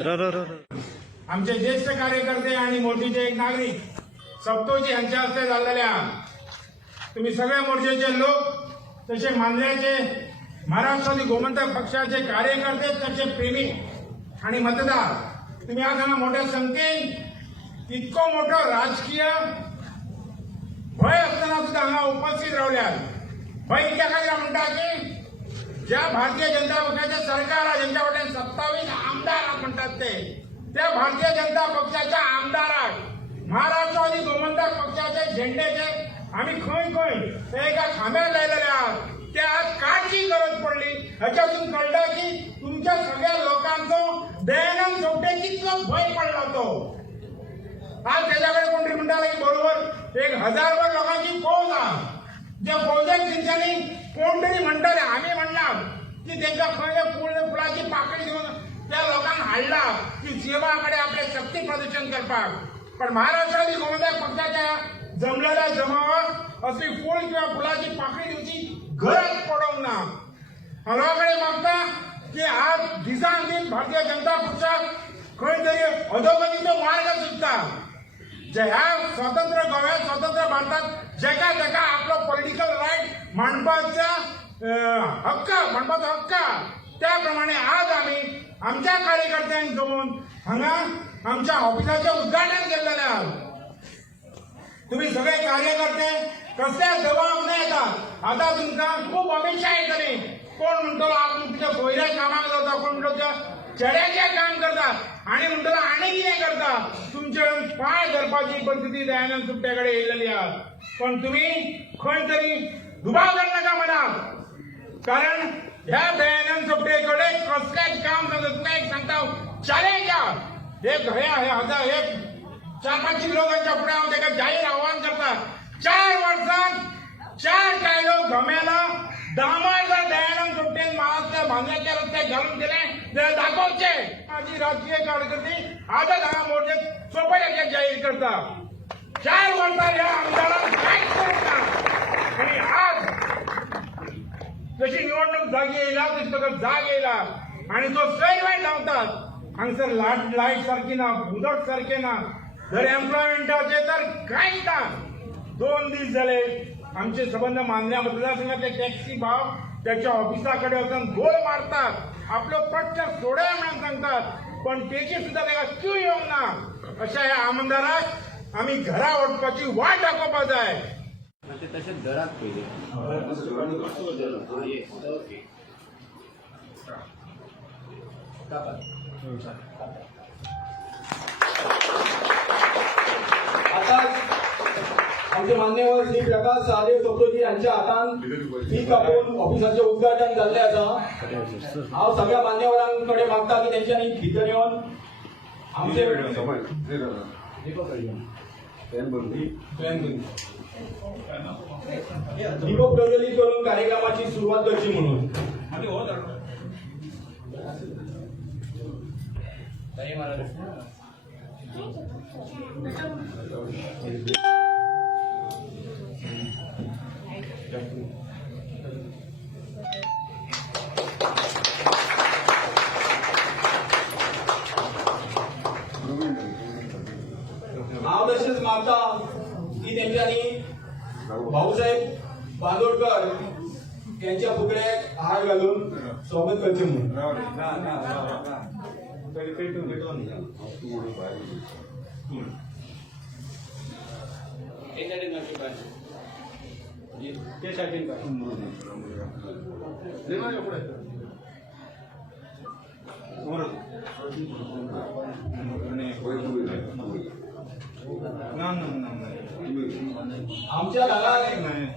आमचे ज्येष्ठ कार्यकर्ते आणि मोर्चेचे एक नागरिक सप्तोजी यांच्या हस्ते झालेल्या तुम्ही सगळ्या मोर्चेचे लोक तसे मांजऱ्याचे महाराष्ट्रातील गोमंतक पक्षाचे कार्यकर्ते तसे प्रेमी आणि मतदार तुम्ही आज मोठ्या संख्येन इतकं मोठं राजकीय भय असताना सुद्धा हांगा उपस्थित रावल्यात. भय इतक्या खातीर म्हणटा की ज्या भारतीय जनता पक्षाचे सरकार ज्यांच्या वाटेन 27 आमदार म्हणतात ते त्या भारतीय जनता पक्षाच्या आमदाराक महाराष्ट्रवादी गोमंतक पक्षाचे झेंडेचे आम्ही खंय एका खांब्यार लायलेले आहात. ते आज काची गरज पडली ह्याच्यातून कळलं की तुमच्या सगळ्या लोकांचो दयानंद सोपटे कितलो भय पडला तो. आज त्याच्याकडे कोणतरी म्हणटाले की बरोबर 1000 लोकांची फौज आहा. जे फौजेक तेंच्यांनी कोण तरी म्हणटाले आम्ही म्हणणार की त्यांच्या खंय फुलाची पाकळी घेऊन त्या लोकांना हाडला की सेवाकडे आपले शक्ती प्रदर्शन करपाक. पण महाराष्ट्रातील गोमंतक पक्षाच्या जमलेल्या जमावात असली फूल किंवा फुलाची पाकळी दिवची गरज पडोंक ना. हांगाकडे मागता की आज दिसान दीस भारतीय जनता पक्षाक खंय तरी अधोगतीचो मार्ग सुचता. जे ह्या स्वतंत्र गोव्यात स्वतंत्र भारतात जेका जेका आपलो पॉलिटिकल रायट मांडपाचा हक्क त्याप्रमाणे आज आम्ही आमच्या कार्यकर्त्यांक घेऊन हांगा आमच्या ऑफिसाचे उद्घाटन केलेले आहात. तुम्ही सगळे कार्यकर्ते कसल्या दबाव न येतात. आता तुमकां खूप अपेक्षा येतली. कोण म्हणतो आज तुमच्या सोयऱ्या कामाक जाता कोण म्हणतो चेड्याचे काम करता आणि म्हणतो आणि कितें करता. तुमचे पाय धरपाची परिस्थिती दयानंद सुट्ट्याकडे येयलेली आहात. पण तुम्ही खंय तरी दुबाव करनाका मनात. कारण ह्या दयानंद सोपटेकडे कसलेच काम तुका एक सांगता चॅलेंज हे 4-5 लोकांच्या पुढे हांव ताका जाहीर आव्हान करता. 4 वर्सांत 4 डायलॉग गम्याला दामोर जर दयानंद सोपटेन महाराष्ट्र भांगराच्या रस्त्याक घालून दिले जाल्यार दाखोवचे. माझी राजकीय कारकिर्दी आजच हांगा मोर्चेक सोपट्याक जाहीर करता. 4 वर्सां ह्या आमदारान कांयच करूंक ना. आणि आज जशी निवडणूक जागी येयला तशी ताका जाग येयला आणि तो सैरवेळ लावतात. हांगसर लायट सारकी ना उदक सारखे ना जर एम्प्लॉयमेंटाचे तर कांयच ना. 2 दीस जाले आमचे संबंध मानल्या मतदारसंघातले टॅक्सी भाव त्याच्या ऑफिसाकडे वचून गोल मारतात. आपलो प्रश्न सोडय म्हणून सांगतात. पण तेची सुद्धा ताका क्यू येवंक ना. अशा ह्या आमदाराक आम्ही घरा वचपाची वाट दाखोवपाक जाय. तशेंच दरात पयले आता आमचे मान्यवर श्री प्रकाश महादेव सोपटोजी यांच्या हातान फी कापून ऑफिसाचे उद्घाटन झाले आसा. हांव सगळ्या मान्यवरांकडे मागता की त्यांच्यानी भितर येवन आमचे दीपक प्रज्वलित करून कार्यक्रमाची सुरुवात करची म्हणून. हांव तशेंच मागता की त्यांच्यानी भाऊसाहेब बांदोडकर यांच्या फुगड्याक हार घालून स्वागत करचे म्हणून. आमच्या गावात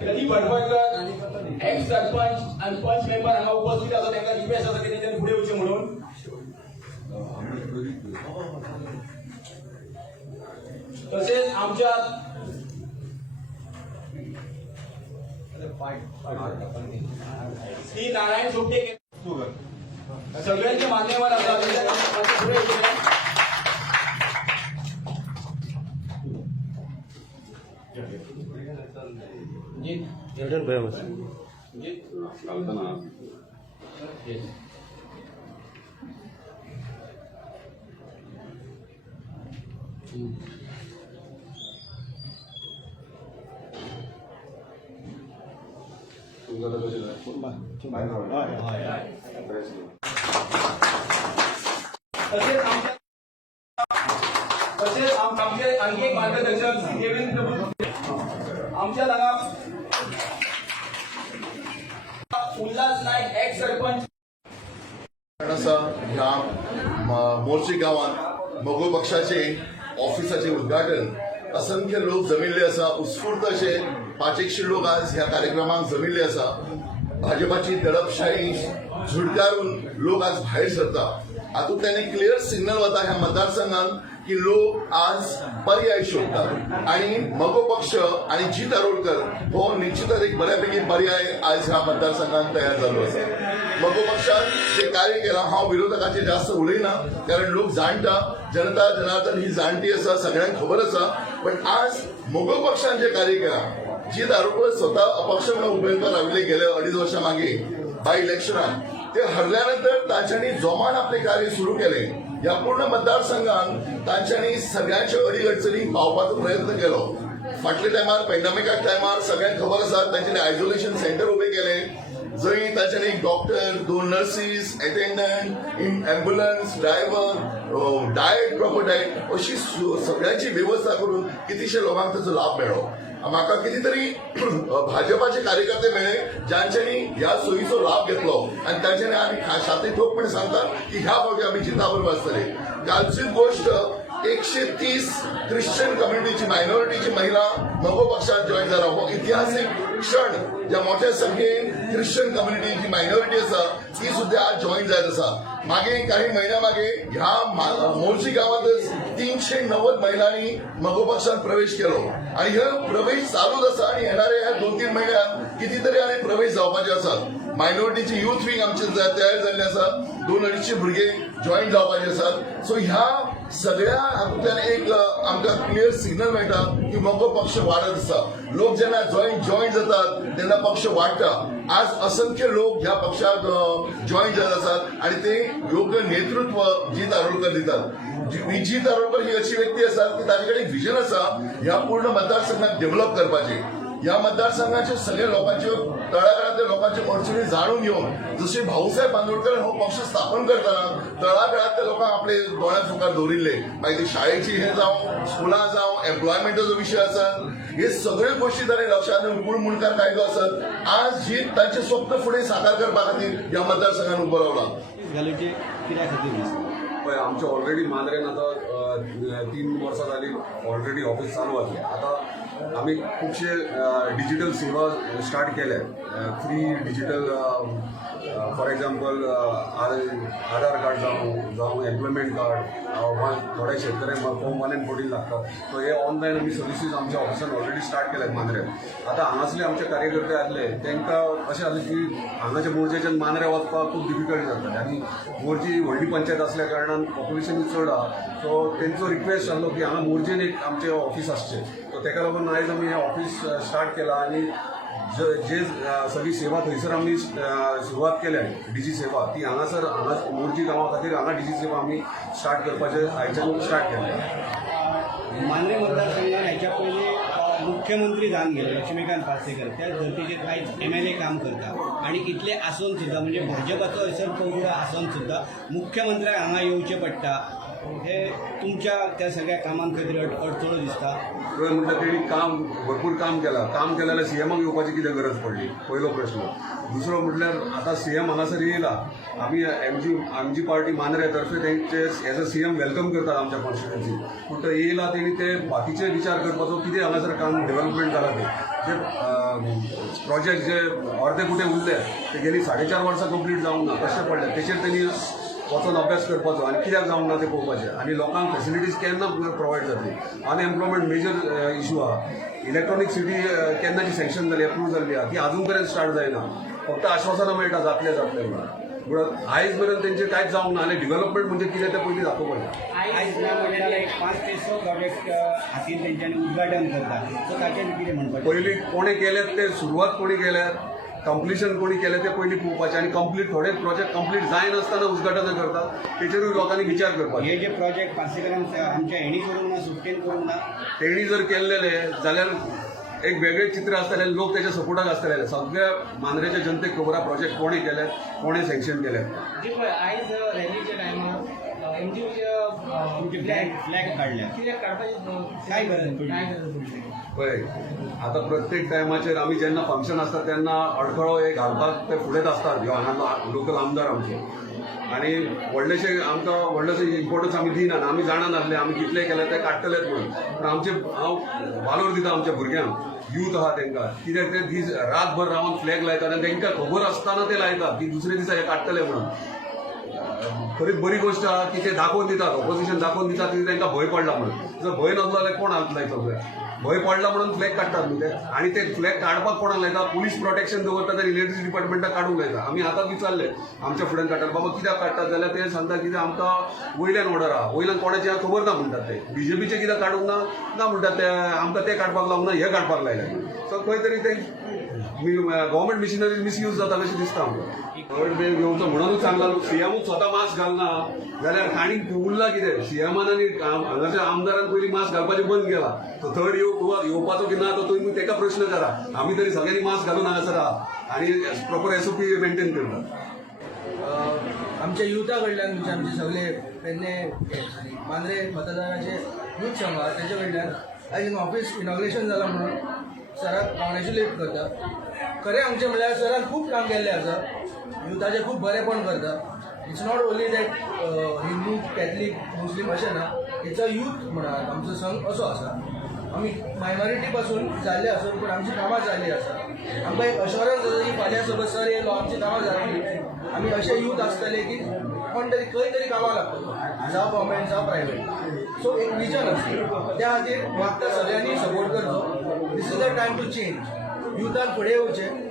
कधी बडबडकर एक्स सरपंच आणि पंच मेंबर हांगा उपस्थित आसा त्यांना रिक्वेस्ट आसा की त्यांनी पुढे येवचे म्हणून. तसेच आमच्या श्री नारायण सोपटे सगळ्यांचे मान्यवर आसा पुढे तसेच आमचे आणखी एक मार्गदर्शक श्री देवेंद्र बुद्ध आमच्या जागा उल्हास नाईक एक्स सरपंच असा ह्या मोर्शी गावात मगो पक्षाचे ऑफिसाचे उद्घाटन असंख्य लोक जमिल्ले आसा उत्स्फूर्त असे 500 लोक आज ह्या कार्यक्रमाक जमिल्ले आसा भाजपाची दडपशाही झुडकारून लोक आज भायर सरता हातूंतल्यान एक क्लियर सिग्नल वता ह्या मतदारसंघात की लोक आज पर्याय सोदतात आणि मगो पक्ष आणि जीत आरोलकर हो निश्चितच एक बऱ्यापैकी पर्याय आज ह्या मतदारसंघात तयार झालो आसा मगो पक्षान जे कार्य केलां हांव विरोधकाचे जास्त उलयना कारण लोक जाणटा जनता जनार्दन ही जाणटी आसा सगळ्यांक खबर आसा पण आज मगो पक्षान जे कार्य केलां जीत आरोलकर स्वता अपक्ष म्हणून उमेदवार राविल्ले गेले 2.5 वर्सां मागीर बाय इलेक्शनात ते हरल्यानंतर तांच्यांनी जोमान आपले कार्य सुरू केले या पूर्ण मतदारसंघात तांच्यांनी सगळ्यांच्या अडीअडचणी पावपाचो प्रयत्न केलो फाटल्या टायमार पॅन्डेमिका टायमार सगळ्यांक खबर आसा तांच्यांनी आयसोलेशन सेंटर उबे केले जंय तांच्यांनी एक doctor 2 nurses attendant ambulance driver diet proper diet अशी सगळ्यांची व्यवस्था करून कितीशे लोकांक ताचो लाभ मेळ्ळो म्हाका कितीतरी भाजपाचे कार्यकर्ते मेळ्ळे ज्यांच्यांनी ह्या सोयीचो लाभ घेतलो आणि तांच्यांनी आमी छाती ठोकपणे सांगतात की ह्या फावटी आमी जिता बरोबर आसतले कालचीच गोष्ट 130 ख्रिश्चन कम्युनिटीची मायनॉरिटीची महिला मगो पक्षात जॉईन जाला हो इतिहासीक क्षण ज्या मोठ्या संख्येन ख्रिश्चन कम्युनिटीची मायनॉरिटी आसा ती सुद्धा आज जॉईन जायत आसा मागे काही महिन्या मागे ह्या मोर्शी गावातच 390 महिलांनी मगो पक्षात प्रवेश केलो आणि हे प्रवेश चालूच आसा आणि येणाऱ्या ह्या 2-3 महिन्यात कितीतरी आणि प्रवेश जावपाचे आसात मायनॉरिटीची युथ विंग आमचे तयार झाले आसा 200-250 भुरगे जॉईन जावपाचे आसात सो ह्या सगळ्या हातूंतल्यान एक आमकां क्लियर सिग्नल मेळटा की मगो पक्ष वाडत आसा लोक जेन्ना जॉईन जातात तेन्ना पक्ष वाडटा आज असंख्य लोक ह्या पक्षात जॉईन जात आसात आणि ते योग्य नेतृत्व जीत आरोलकर दितात जीत आरोलकर ही अशी व्यक्ती आसा की ताचे कडेन विजन आसा ह्या पूर्ण मतदारसंघात डेव्हलप करपाचे या मतदारसंघाचे सगळे लोकांचे तळागाळातल्या लोकांचे अडचणी जाणून घेऊन जसे भाऊसाहेब बांदोडकर हो पक्ष स्थापन करताना तळागाळातल्या लोकांक आपले दोळ्यांमुखार दवरिल्ले मागीर ती शाळेची हे जावं स्कुलां जावं एम्प्लॉयमेंटाचो विशय आसत हे सगळ्यो गोष्टी ताणें लक्षांत घेवन गुण मुणकार कायदो आसत आज जी तांचे स्वप्न फुडें साकार करपा खातीर ह्या मतदारसंघात उबो रावला पळय आमचे ऑलरेडी मांद्रेन आतां 3 वर्सां जालीं ऑलरेडी ऑफिस चालू आसलें आतां आमी खुबशे डिजिटल सेवा स्टार्ट केले free digital for example Aadhaar card जावं एम्प्लॉयमेंट कार्ड थोडे शेतकऱ्यांक फॉर्म 1 and 14 लागतात सो हे ऑनलायन आमी सर्विसीस आमच्या ऑफिसान ऑलरेडी स्टार्ट केल्यात मांद्रेन आतां हांगासले आमचे कार्यकर्ते आसले तांकां अशें जालें की हांगाच्या मोर्चेच्यान मांद्रे वचपाक खूब डिफिकल्ट जाता आनी मोर्ची व्हडली पंचायत आसल्या कारणान पॉप्युलेशन चड आहा सो तेंचो रिक्वेस्ट आसलो की हांगा मोर्चेन एक आमचें ऑफिस आसचें सो ताका लागून आयज आमी हें ऑफिस स्टार्ट केलां आनी जे सगळी सेवा थंयसर आमी सुरवात केल्या डीजी सेवा ती हांगासर मोर्जी गांवा खातीर हांगा डीजी सेवा आमी स्टार्ट करपाचें आयच्यान स्टार्ट केलें मांद्रे मतदारसंघात ह्याच्या पयलीं मुख्यमंत्री जावन गेले लक्ष्मीकांत पार्सेकर त्या धर्तीचेर कांयच MLA काम करता आणि इतले आसून सुद्धा म्हणजे भाजपाचो हयसर पगडो आसून सुद्धा मुख्यमंत्र्याक हांगा येवचें पडटा हे तुमच्या त्या सगळ्या कामां खातीर अडचणो दिसता पळय म्हणटा तेणी काम भरपूर काम केलां जाल्यार सीएमाक येवपाची कितें गरज पडली पयलो प्रश्न दुसरो म्हटल्यार आतां सीएम हांगासर येयला आमी आमची पार्टी मांद्रे तर्फे तेंचे एज अ सीएम वेलकम करतात आमच्या कॉन्स्टिट्युएन्सीन पूण तो येयला तेणी ते बाकीचे विचार करपाचो कितें हांगासर काम डेव्हलपमेंट जालां ते जे प्रोजेक्ट जे अर्दे कुठे उरले ते गेली 4.5 वर्सां कंप्लीट जावंक ना कशें पडले तेचेर तेणी वचून अभ्यास करपाचो आनी कित्याक जावंक ना ते पळोवपाचें आनी लोकांक फेसिलिटीज केन्ना प्रोवायड जातली अनएम्प्लॉयमेंट मेजर इशू आहा इलेक्ट्रॉनीक सिटी केन्नाची सँक्शन जाली एप्रूव जाल्ली आहा ती आजून पर्यंत स्टार्ट जायना फक्त आश्वासनां मेळटा जातले म्हणून आयज मेरेन तेंचें कांयच जावंक ना आनी डेव्हलपमेंट म्हणजे कितें तें पयलीं दाखोवपाचें आयज ह्या म्हटल्यार एक 5 ते 6 प्रोजेक्ट हातीन तेंच्यांनी उद्घाटन करता सो ताचेर कितें म्हणपाचें पयलीं कोणे केल्यात ते सुरवात कोणी केल्यात कंप्लिशन कोणी केले ते पयलीं पळोवपाचें आनी कंप्लीट थोडे प्रोजेक्ट कंप्लीट जायनासतना उद्घाटन करतात तेचेरूय लोकांनी विचार करपाचो. हे जे प्रोजेक्ट पार्सेकरांचे आमच्या हेणी करूंक ना सुट्टेन करूंक ना तेणी जर केल्लेले जाल्यार एक वेगळें चित्र आसतलें, लोक तेच्या सपोर्टाक आसतले. सगळ्या मांद्रेच्या जनतेक खबर आहा प्रोजेक्ट कोणी केले, कोणी सँक्शन केले. जी पळय आयज रॅलीच्या टायमार तुमचे फ्लॅग काढल्या कित्याक काडपाची काय गरज पडली? काय गरज पडली? पळय आता प्रत्येक टायमाचेर आमी जेन्ना फंक्शन आसता तेन्ना अडखळो हे घालपाक ते फुडेंच आसतात ह्यो हांगा लोकल आमदार आमचे. आनी व्हडलेशे आमकां व्हडलेशें इम्पोर्टन्स आमी दिनात. आमी जाणा नासले आमी कितले केले ते काडटलेच म्हणून. पूण आमचे हांव वालोर दिता आमच्या भुरग्यांक, यूथ आहा तांकां, कित्याक ते दीस रातभर रावन फ्लॅग लायतात आनी तांकां खबर आसतना ते लायतात की दुसरे दिसा हे काडटले म्हणून. खरीच बरी गोष्ट आहा की ते दाखोवन दितात, ऑपोजिशन दाखोवन दितात की तांकां भंय पडला म्हणून. जर भंय नासलो जाल्यार कोण लायतलो ते? भंय पडला म्हणून फ्लॅग काडटात न्हू ते. आनी ते फ्लॅग काडपाक कोणाक लायता? पुलीस प्रोटेक्शन दवरता ते इलेक्ट्रिसिटी डिपार्टमेंटाक काडूंक लायता. आमी आतां विचारले आमच्या फुड्यान काडटात, बाबा कित्याक काडटात? जाल्यार ते सांगता कितें आमकां वयल्यान ऑर्डर आहा, वयल्यान कोणाची आहा खबर ना म्हणटात ते. बीजेपीचे कित्याक काडूंक ना म्हणटात ते, आमकां ते काडपाक लावंक ना, हे काडपाक लायले. सो खंय तरी ते गव्हर्मेंट मिशनरी मिसयूज जाता कशें दिसता आमकां. थर्ड वेव येवचो म्हणूनच सांगला. सीएमूच स्वता मास्क घालना जाल्यार आनीक उरला कितें? सीएमान आनी हांगाच्या आमदारान पयलीं मास्क घालपाचें बंद केला. तो थर्ड येवपाचो की ना तो तुमी ताका प्रश्न करा. आमी तरी सगळ्यांनी मास्क घालून हांगासर आहा आनी प्रॉपर SOP मेंटेन करता. आमच्या युथा कडल्यान म्हणजे आमचे सगळे पेडणे मांद्रे मतदाराचे यूथ संघ आहा तेजे कडल्यान आयज ऑफिस इनॉग्रेशन जालां म्हणून सराक कॉंग्रॅच्युलेट करता. खरें हांगचें म्हणल्यार सरान खूब काम केल्लें आसा, युथाचें खूब बरेंपण करता. It's not only that Hindu Catholic Muslim अशें ना, इट्स अ यूथ म्हणा आमचो संघ असो आसा. आमी मायनॉरिटी पासून जाल्ले आसून पूण आमची कामां जाल्ली आसा. आमकां एक अश्युरन्स आसा की फाल्यां सकयल सर येयलो आमची कामां जातली. आमी अशे यूथ आसतले की कोण तरी खंय तरी कामां लागतलो, जावं गव्हर्मेंट जावं प्रायवेट. सो एक विजन आसता, त्या खातीर म्हाका सगळ्यांनी सपोर्ट करचो. This is the time to change. युथान फुडें येवचें.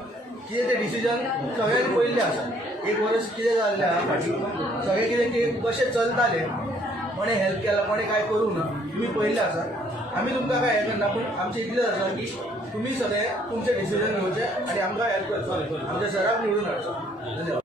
कितें तें डिसिजन सगळ्यांनी पयल्लें आसा. एक वर्स कितें जाल्लें आहा फाटीं, सगळें कितें कशें चलताले, कोणें हेल्प केला कोणें काय करूंक ना, तुमी पयल्लें आसा. आमी तुमकां काय हें करना, पूण आमचें इतलेंच आसा की तुमी सगळे तुमचें डिसिजन घेवचें आनी आमकां हेल्प करचो, आमच्या सराक निवडून हाडचो. धन्यवाद.